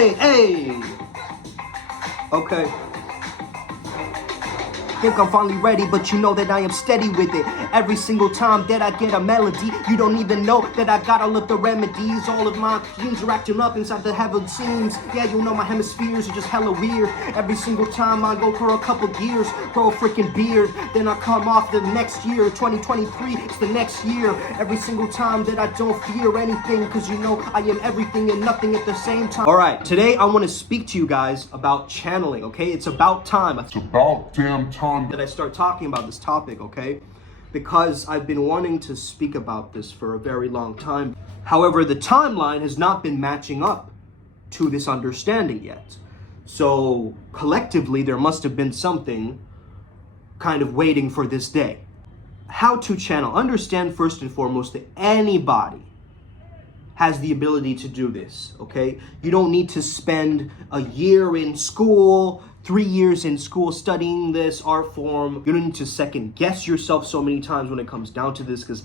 Hey! Okay. Think I'm finally ready, but you know that I am steady with it. Every single time that I get a melody, you don't even know that I got all of the remedies. All of my genes are acting up inside the heaven seams. Yeah, you know my hemispheres are just hella weird. Every single time I go for a couple years, grow a freaking beard, then I come off the next year, 2023, it's the next year. Every single time that I don't fear anything, cause you know I am everything and nothing at the same time. Alright, today I want to speak to you guys about channeling, okay? It's about time. It's about damn time that I start talking about this topic, okay? Because I've been wanting to speak about this for a very long time. However, the timeline has not been matching up to this understanding yet. So collectively, there must have been something kind of waiting for this day. How to channel. Understand first and foremost that anybody has the ability to do this, okay? You don't need to spend a year in school, 3 years in school studying this art form. You don't need to second guess yourself so many times when it comes down to this, because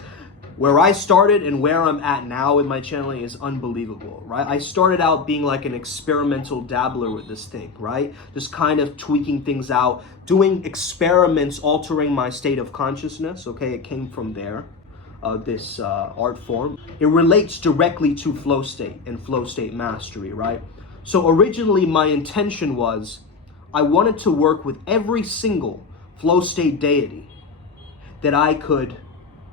where I started and where I'm at now with my channeling is unbelievable, right? I started out being like an experimental dabbler with this thing, right? Just kind of tweaking things out, doing experiments, altering my state of consciousness, okay? It came from there. This art form. It relates directly to flow state and flow state mastery, right? So originally my intention was I wanted to work with every single flow state deity that I could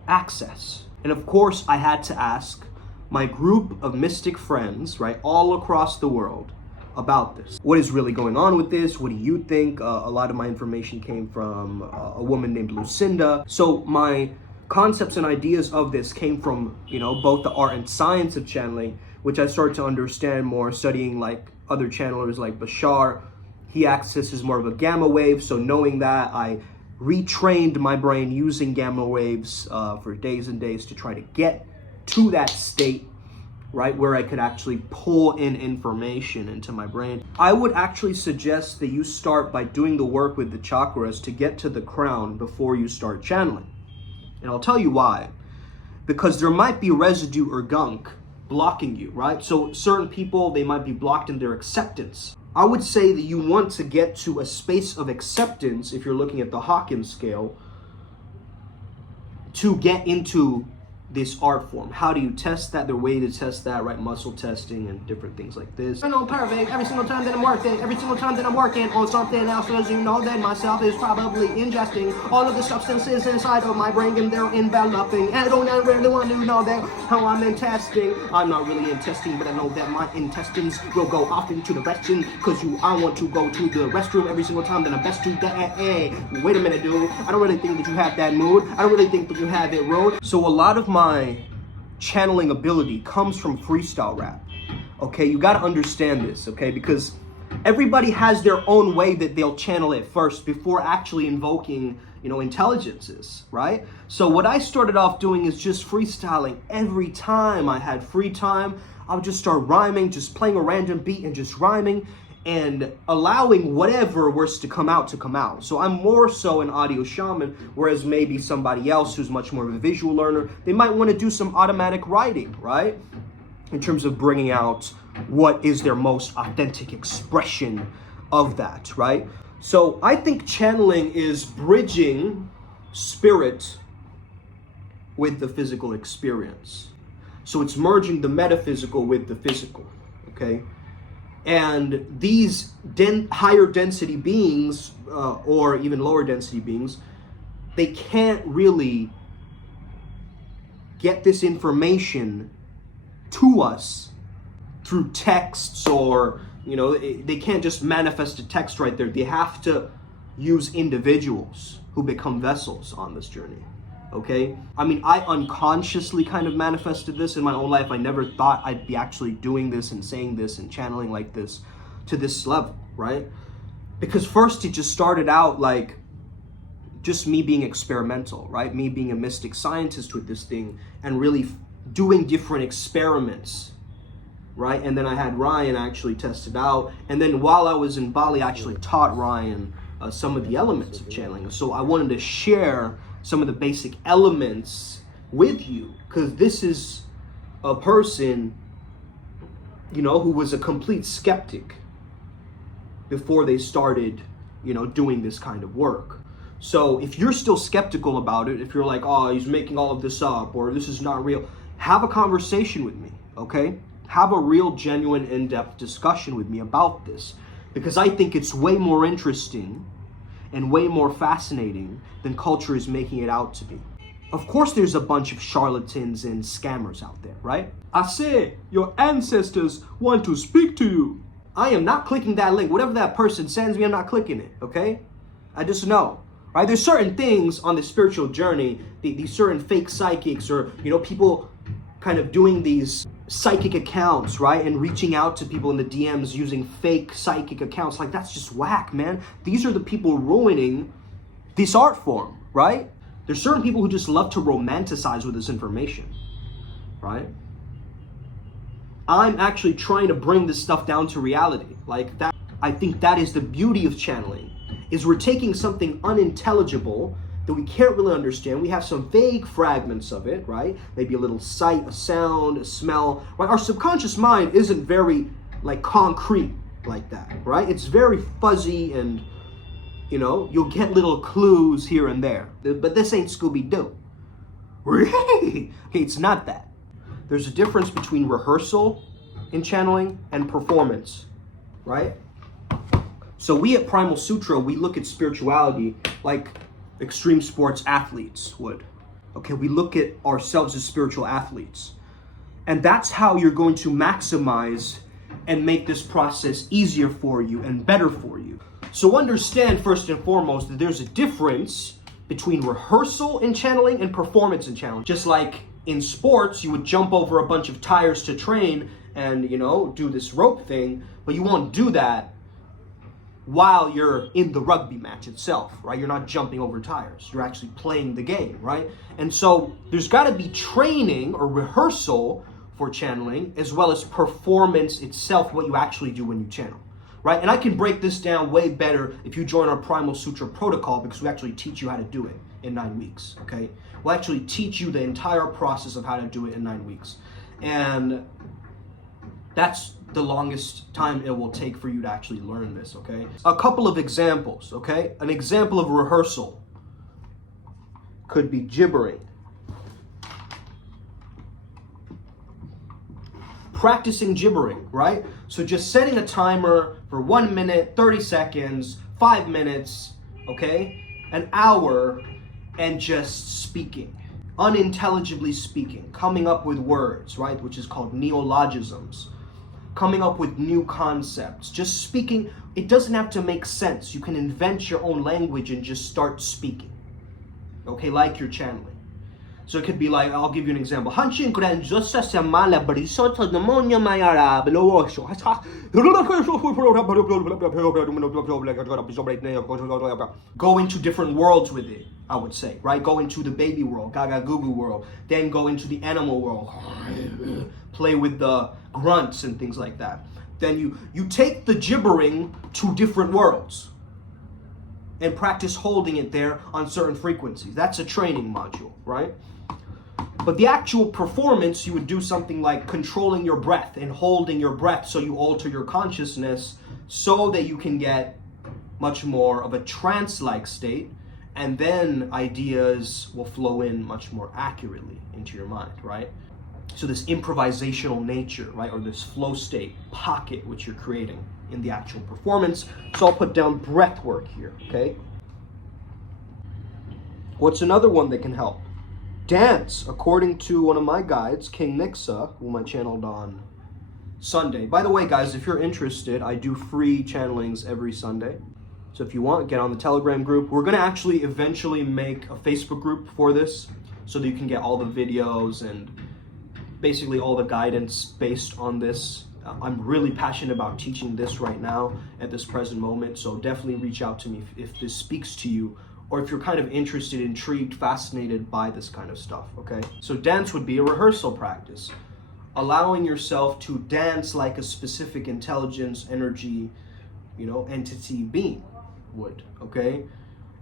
access. And of course I had to ask my group of mystic friends, right, all across the world about this. What is really going on with this? What do you think? A lot of my information came from a woman named Lucinda. So my concepts and ideas of this came from, you know, both the art and science of channeling, which I started to understand more studying like other channelers like Bashar. He accesses more of a gamma wave, so knowing that, I retrained my brain using gamma waves for days and days to try to get to that state, right, where I could actually pull in information into my brain. I would actually suggest that you start by doing the work with the chakras to get to the crown before you start channeling. And I'll tell you why. Because there might be residue or gunk blocking you, right? So certain people, they might be blocked in their acceptance. I would say that you want to get to a space of acceptance, if you're looking at the Hawkins scale, to get into this art form. How do you test that? There are ways to test that, right? Muscle testing and different things like this. I know perfect every single time that I'm working, every single time that I'm working on something else, as you know that myself is probably ingesting all of the substances inside of my brain and they're enveloping. I don't really want to know that how I'm in testing. I'm not really in testing, but I know that my intestines will go off into the restroom because I want to go to the restroom every single time that I best do that. Hey, wait a minute, dude. I don't really think that you have that mood. I don't really think that you have it road. So a lot of my channeling ability comes from freestyle rap. Okay, you got to understand this, okay? Because everybody has their own way that they'll channel it first before actually invoking, you know, intelligences, right? So what I started off doing is just freestyling. Every time I had free time, I would just start rhyming, just playing a random beat and just rhyming and allowing whatever was to come out. So I'm more so an audio shaman, whereas maybe somebody else who's much more of a visual learner, they might want to do some automatic writing, right? In terms of bringing out what is their most authentic expression of that, right? So I think channeling is bridging spirit with the physical experience. So it's merging the metaphysical with the physical, okay? And these higher density beings, or even lower density beings, they can't really get this information to us through texts, or, you know, they can't just manifest a text right there. They have to use individuals who become vessels on this journey. Okay? I mean, I unconsciously kind of manifested this in my own life. I never thought I'd be actually doing this and saying this and channeling like this to this level, right? Because first it just started out like just me being experimental, right? Me being a mystic scientist with this thing and really doing different experiments, right? And then I had Ryan actually test it out. And then while I was in Bali, I actually taught Ryan some of the elements of channeling. So I wanted to share some of the basic elements with you, because this is a person who was a complete skeptic before they started, doing this kind of work. So if you're still skeptical about it, if you're like, oh, he's making all of this up, or this is not real, have a conversation with me, okay? Have a real, genuine, in-depth discussion with me about this, because I think it's way more interesting and way more fascinating than culture is making it out to be. Of course, there's a bunch of charlatans and scammers out there, right? I say, your ancestors want to speak to you. I am not clicking that link. Whatever that person sends me, I'm not clicking it, okay? I just know, right? There's certain things on the spiritual journey, these certain fake psychics, or, people kind of doing these psychic accounts, right? And reaching out to people in the DMs using fake psychic accounts. Like, that's just whack, man. These are the people ruining this art form, right? There's certain people who just love to romanticize with this information, right? I'm actually trying to bring this stuff down to reality. Like that, I think that is the beauty of channeling, is we're taking something unintelligible that we can't really understand. We have some vague fragments of it, right? Maybe a little sight, a sound, a smell, right? Our subconscious mind isn't very concrete like that, right? It's very fuzzy, and you'll get little clues here and there. But this ain't Scooby-Doo. Okay, it's not that. There's a difference between rehearsal in channeling and performance, right? So we at Primal Sutra, we look at spirituality like extreme sports athletes would. Okay, we look at ourselves as spiritual athletes. And that's how you're going to maximize and make this process easier for you and better for you. So understand first and foremost that there's a difference between rehearsal in channeling and performance in channeling. Just like in sports, you would jump over a bunch of tires to train and, do this rope thing, but you won't do that while you're in the rugby match itself, right? You're not jumping over tires. You're actually playing the game, right? And so there's got to be training or rehearsal for channeling, as well as performance itself, what you actually do when you channel, right? And I can break this down way better if you join our Primal Sutra protocol, because we actually teach you how to do it in 9 weeks, okay? We'll actually teach you the entire process of how to do it in 9 weeks. And that's the longest time it will take for you to actually learn this, okay? A couple of examples, okay? An example of rehearsal could be gibbering. Practicing gibbering, right? So just setting a timer for 1 minute, 30 seconds, 5 minutes, okay? An hour, and just speaking. Unintelligibly speaking. Coming up with words, right? Which is called neologisms. Coming up with new concepts. Just speaking. It doesn't have to make sense. You can invent your own language and just start speaking. Okay, like you're channeling. So it could be like, I'll give you an example. Go into different worlds with it, I would say, right? Go into the baby world, gaga goo goo world, then go into the animal world, play with the grunts and things like that. Then you take the gibbering to different worlds and practice holding it there on certain frequencies. That's a training module, right? But the actual performance, you would do something like controlling your breath and holding your breath, so you alter your consciousness so that you can get much more of a trance-like state, and then ideas will flow in much more accurately into your mind, right? So this improvisational nature, right, or this flow state pocket which you're creating in the actual performance. So I'll put down breath work here, okay? What's another one that can help? Dance, according to one of my guides, King Nixa, whom I channeled on Sunday. By the way, guys, if you're interested, I do free channelings every Sunday. So if you want, get on the Telegram group. We're going to actually eventually make a Facebook group for this so that you can get all the videos and basically all the guidance based on this. I'm really passionate about teaching this right now at this present moment, so definitely reach out to me if this speaks to you, or if you're kind of interested, intrigued, fascinated by this kind of stuff, okay? So dance would be a rehearsal practice. Allowing yourself to dance like a specific intelligence, energy, entity, being would, okay?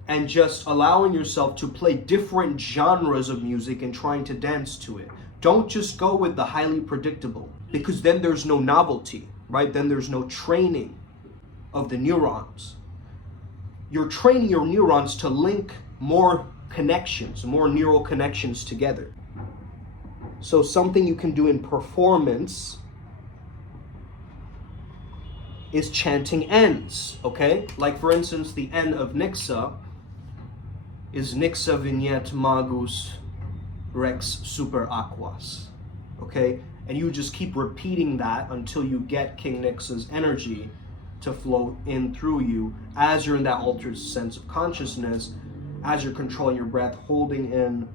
And just allowing yourself to play different genres of music and trying to dance to it. Don't just go with the highly predictable. because then there's no novelty, right? Then there's no training of the neurons. You're training your neurons to link more connections, more neural connections together. So something you can do in performance is chanting Ns, okay? Like for instance, the N of Nixa is Nixa Vignet Magus Rex Super Aquas, okay? And you just keep repeating that until you get King Nixa's energy to flow in through you as you're in that altered sense of consciousness, as you're controlling your breath, holding in,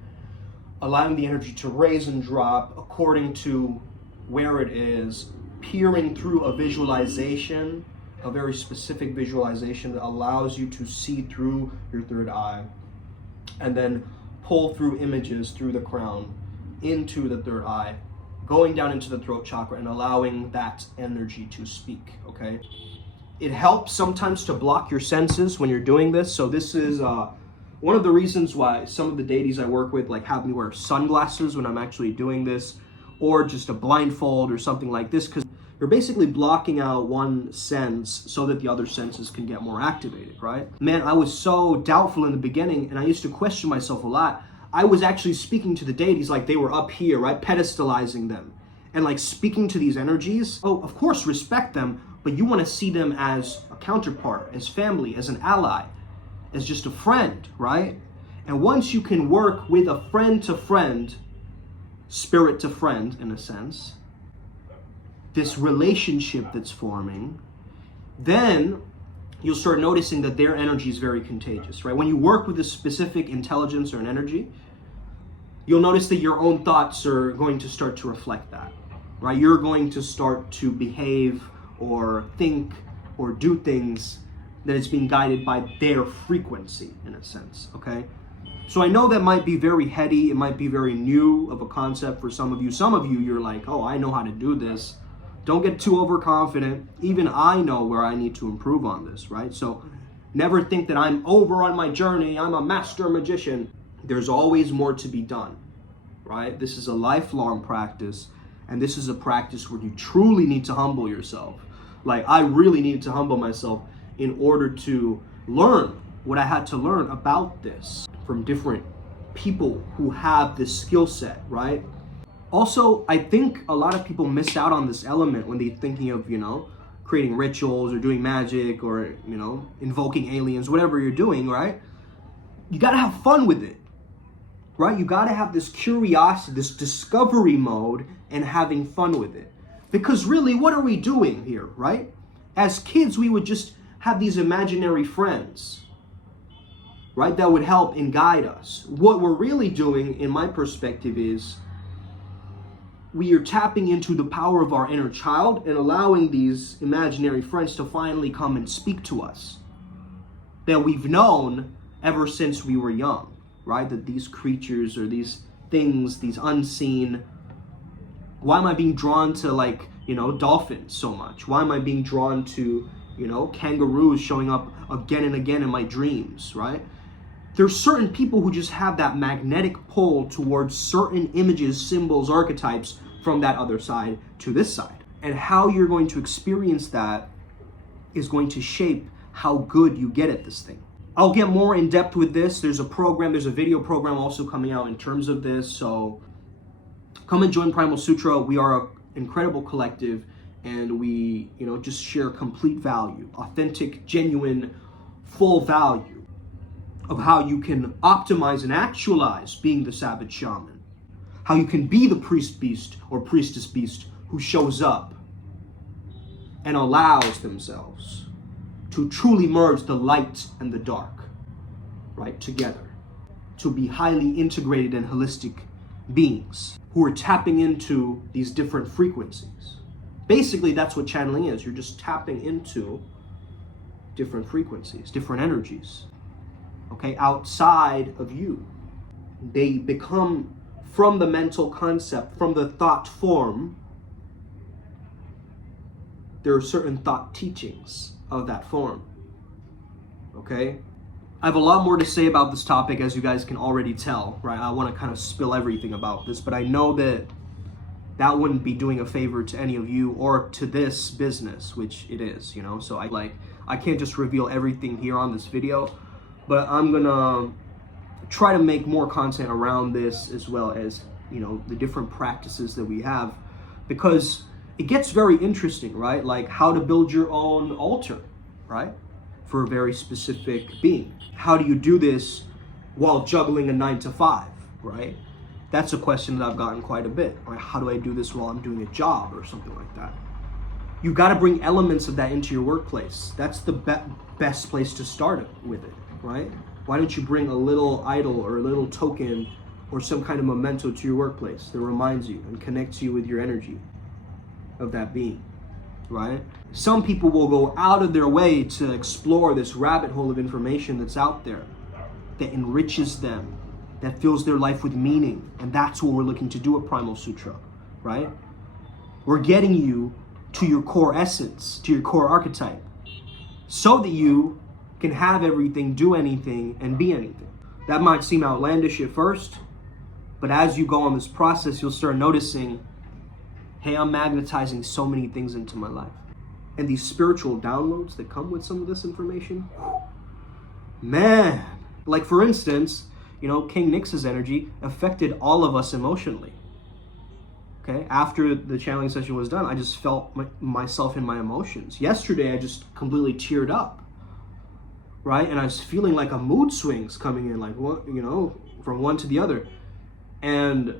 allowing the energy to raise and drop according to where it is, peering through a visualization, a very specific visualization that allows you to see through your third eye, and then pull through images through the crown into the third eye, going down into the throat chakra and allowing that energy to speak, okay? It helps sometimes to block your senses when you're doing this. So this is one of the reasons why some of the deities I work with like have me wear sunglasses when I'm actually doing this, or just a blindfold or something like this, because you're basically blocking out one sense so that the other senses can get more activated, right? Man, I was so doubtful in the beginning, and I used to question myself a lot. I was actually speaking to the deities like they were up here, right? Pedestalizing them and like speaking to these energies. Oh, of course, respect them, but you want to see them as a counterpart, as family, as an ally, as just a friend, right? And once you can work with a friend to friend, spirit to friend, in a sense, this relationship that's forming, then you'll start noticing that their energy is very contagious, right? When you work with a specific intelligence or an energy, you'll notice that your own thoughts are going to start to reflect that, right? You're going to start to behave or think or do things that it's being guided by their frequency, in a sense, okay? So I know that might be very heady, it might be very new of a concept for some of you. Some of you, you're like, oh, I know how to do this. Don't get too overconfident. Even I know where I need to improve on this, right? So never think that I'm over on my journey, I'm a master magician. There's always more to be done, right? This is a lifelong practice, and this is a practice where you truly need to humble yourself. Like, I really needed to humble myself in order to learn what I had to learn about this from different people who have this skill set, right? Also, I think a lot of people miss out on this element when they're thinking of, creating rituals or doing magic or, invoking aliens, whatever you're doing, right? You gotta have fun with it, right? You gotta have this curiosity, this discovery mode, and having fun with it. Because really, what are we doing here, right? As kids, we would just have these imaginary friends, right? That would help and guide us. What we're really doing, in my perspective, is we are tapping into the power of our inner child and allowing these imaginary friends to finally come and speak to us that we've known ever since we were young, right? That these creatures or these things, these unseen, why am I being drawn to dolphins so much? Why am I being drawn to, kangaroos showing up again and again in my dreams, right? There's certain people who just have that magnetic pull towards certain images, symbols, archetypes from that other side to this side. And how you're going to experience that is going to shape how good you get at this thing. I'll get more in depth with this. There's a video program also coming out in terms of this. So come and join Primal Sutra. We are an incredible collective, and we, just share complete value, authentic, genuine, full value of how you can optimize and actualize being the savage shaman. How you can be the priest beast or priestess beast who shows up and allows themselves to truly merge the light and the dark, right, together. To be highly integrated and holistic beings who are tapping into these different frequencies. Basically, that's what channeling is. You're just tapping into different frequencies, different energies, okay, outside of you. They become from the mental concept, from the thought form. There are certain thought teachings of that form, okay? I have a lot more to say about this topic, as you guys can already tell, right? I want to kind of spill everything about this, but I know that that wouldn't be doing a favor to any of you or to this business, which it is, you know. So I can't just reveal everything here on this video, but I'm gonna try to make more content around this, as well as, you know, the different practices that we have, because it gets very interesting, right? Like how to build your own altar, right? For a very specific being. How do you do this while juggling a 9-to-5, right? That's a question that I've gotten quite a bit. Right? How do I do this while I'm doing a job or something like that? You've got to bring elements of that into your workplace. That's the best place to start with it, right? Why don't you bring a little idol or a little token or some kind of memento to your workplace that reminds you and connects you with your energy of that being, right? Some people will go out of their way to explore this rabbit hole of information that's out there that enriches them, that fills their life with meaning. And that's what we're looking to do at Primal Sutra, right? We're getting you to your core essence, to your core archetype, so that you can have everything, do anything, and be anything. That might seem outlandish at first, but as you go on this process, you'll start noticing, hey, I'm magnetizing so many things into my life. And these spiritual downloads that come with some of this information, man, like for instance, you know, King Nix's energy affected all of us emotionally. Okay, after the channeling session was done, I just felt myself in my emotions. Yesterday, I just completely teared up, right? And I was feeling like a mood swings coming in, like, you know, from one to the other. And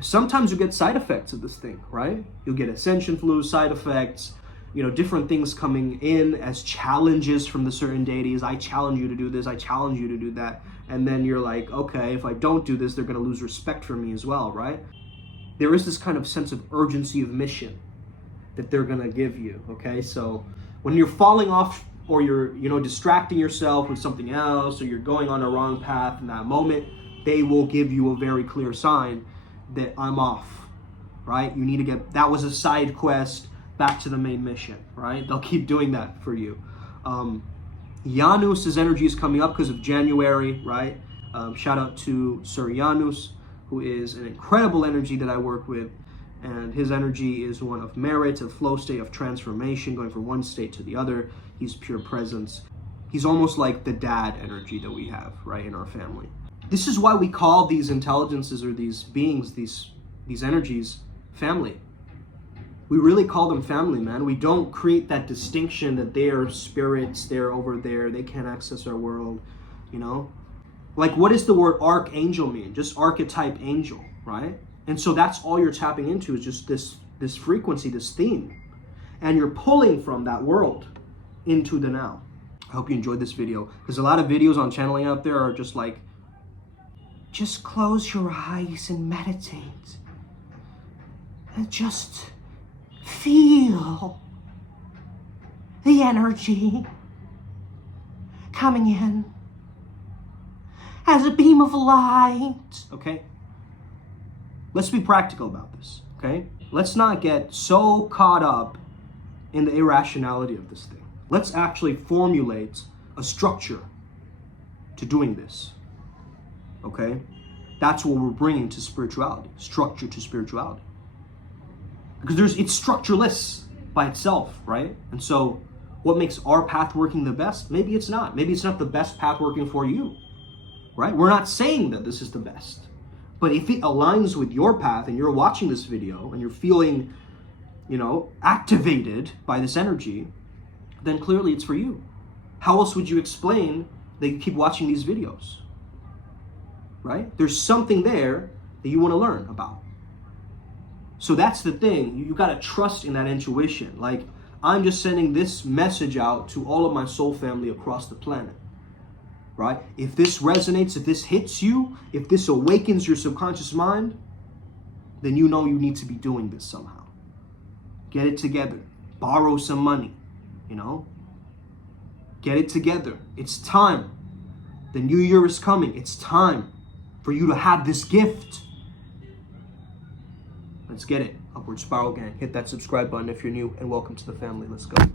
sometimes you get side effects of this thing, right? You'll get ascension flu side effects, you know, different things coming in as challenges from the certain deities. I challenge you to do this, I challenge you to do that. And then you're like, okay, if I don't do this, they're going to lose respect for me as well, right? There is this kind of sense of urgency of mission that they're going to give you, okay? So when you're falling off, or you're, you know, distracting yourself with something else, or you're going on a wrong path in that moment, they will give you a very clear sign that I'm off, right? You need to get, that was a side quest, back to the main mission, right? They'll keep doing that for you. Janus's energy is coming up because of January, right? Shout out to Sir Janus, who is an incredible energy that I work with. And his energy is one of merit, of flow state, of transformation, going from one state to the other. He's pure presence. He's almost like the dad energy that we have, right, in our family. This is why we call these intelligences, or these beings, these energies, family. We really call them family, man. We don't create that distinction that they are spirits, they're over there, they can't access our world, you know? Like, what does the word archangel mean? Just archetype angel, right? And so that's all you're tapping into, is just this frequency, this theme. And you're pulling from that world into the now. I hope you enjoyed this video, because a lot of videos on channeling out there are just like, just close your eyes and meditate. And just feel the energy coming in as a beam of light. Okay? Let's be practical about this, okay? Let's not get so caught up in the irrationality of this thing. Let's actually formulate a structure to doing this, okay? That's what we're bringing to spirituality, structure to spirituality. Because it's structureless by itself, right? And so what makes our path working the best? Maybe it's not. Maybe it's not the best path working for you, right? We're not saying that this is the best. But if it aligns with your path and you're watching this video and you're feeling, you know, activated by this energy, then clearly it's for you. How else would you explain that you keep watching these videos, right? There's something there that you want to learn about. So that's the thing. You got to trust in that intuition. Like, I'm just sending this message out to all of my soul family across the planet. Right? If this resonates, if this hits you, if this awakens your subconscious mind, then you know you need to be doing this somehow. Get it together. Borrow some money, you know? Get it together. It's time. The new year is coming. It's time for you to have this gift. Let's get it. Upward Spiral Gang. Hit that subscribe button if you're new, and welcome to the family. Let's go.